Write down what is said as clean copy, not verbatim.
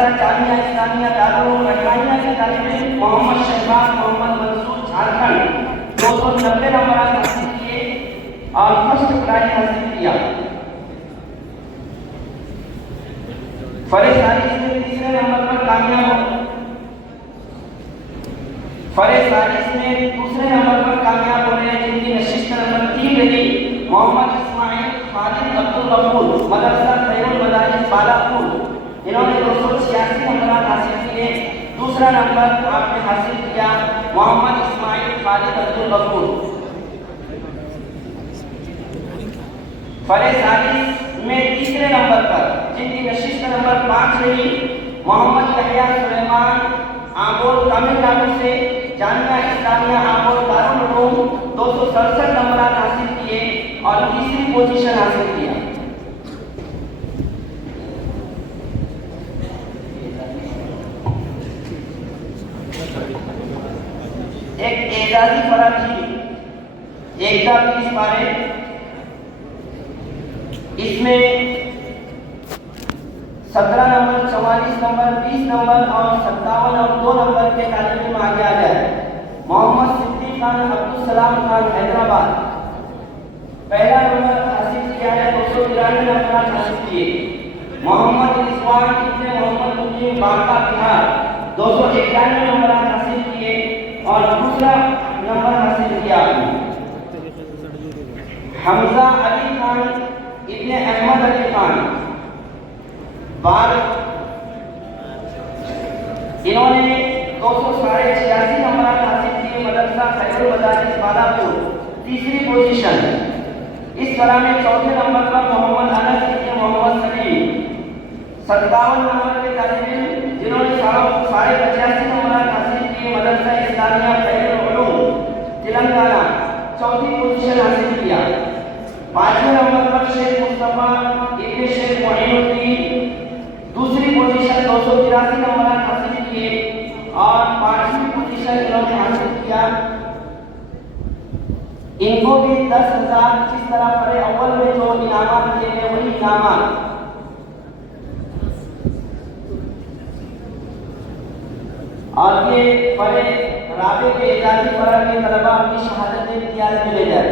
मदरसा जामिया इस्लामिया दारुल रहमानिया के तालिब इल्म मोहम्मद शहबाज मोहम्मद मंसूर झारखंड 290 नंबर हासिल किए और फर्स्ट प्राइज हासिल किया। फरेज हारिस ने तीसरे नंबर पर कामयाब फरेज हारिस ने दूसरे नंबर पर कामयाब हो रहे हैं, जिनकी नशिस्त नंबर 3 रही। मोहम्मद इस्माइल खालिद अब्दुल गफूर मदरसा खैरुल मदारिस बालापुर, इन्होंने 286 नंबर हासिल किए। दूसरा नंबर आपने हासिल किया मोहम्मद इस्माइल खालिद अब्दुल गफूर। फरेज हारिस में तीसरे नंबर पर, जिनकी नशिस्त नंबर 5 रही, मोहम्मद यहया सुलेमान आंबोल तमिलनाडु से जामिया इस्लामिया आंबोल दारुल उलूम 267 नंबर हासिल किए और तीसरी पोजीशन हासिल किया। एक एजाजी फराजी एकता 20 पारे, इसमें 17 नंबर 44 नंबर 20 नंबर और 57 और 2 नंबर के तालिब इल्म आगे आ गए। मोहम्मद सिद्दीक खान अब्दुल सलाम खान हैदराबाद पहला नंबर हासिल किया है, 293 नंबर हासिल किए। मोहम्मद रिजवान इब्ने मोहम्मद मुकीम बांका बिहार 291 नंबर हासिल किए और दूसरा नंबर हासिल किया। हमजा अली खान इब्ने अहमद अली खान बार, इन्होंने 286 नंबर हासिल किए। मदरसा खैरुल मदारिस बालापुर तीसरी पोजीशन। इस तरह में चौथे नंबर पर मोहम्मद अनस इब्ने मोहम्मद सलीम 57 नंबर के तालिब इल्म, जिन्होंने 85 नंबर हासिल किए। मदरसा इस्लामिया खैरुल उलूम तेलंगाना चौथी पोजीशन हासिल किया। पांचवें नंबर पर शेख मुस्तफा इब्ने शेख मोइनुद्दीन दूसरी पोजीशन 283 नंबर हासिल किए और पांचवी पोजीशन इन्होंने हासिल किया। इनको भी 10,000 इस तरह पढ़े अव्वल में जो इनामात दिए गए वही इनामात। और ये पढ़े राबे के एजाजी फरार के तलबा अपनी शहादत इम्तियाज में ले जाए।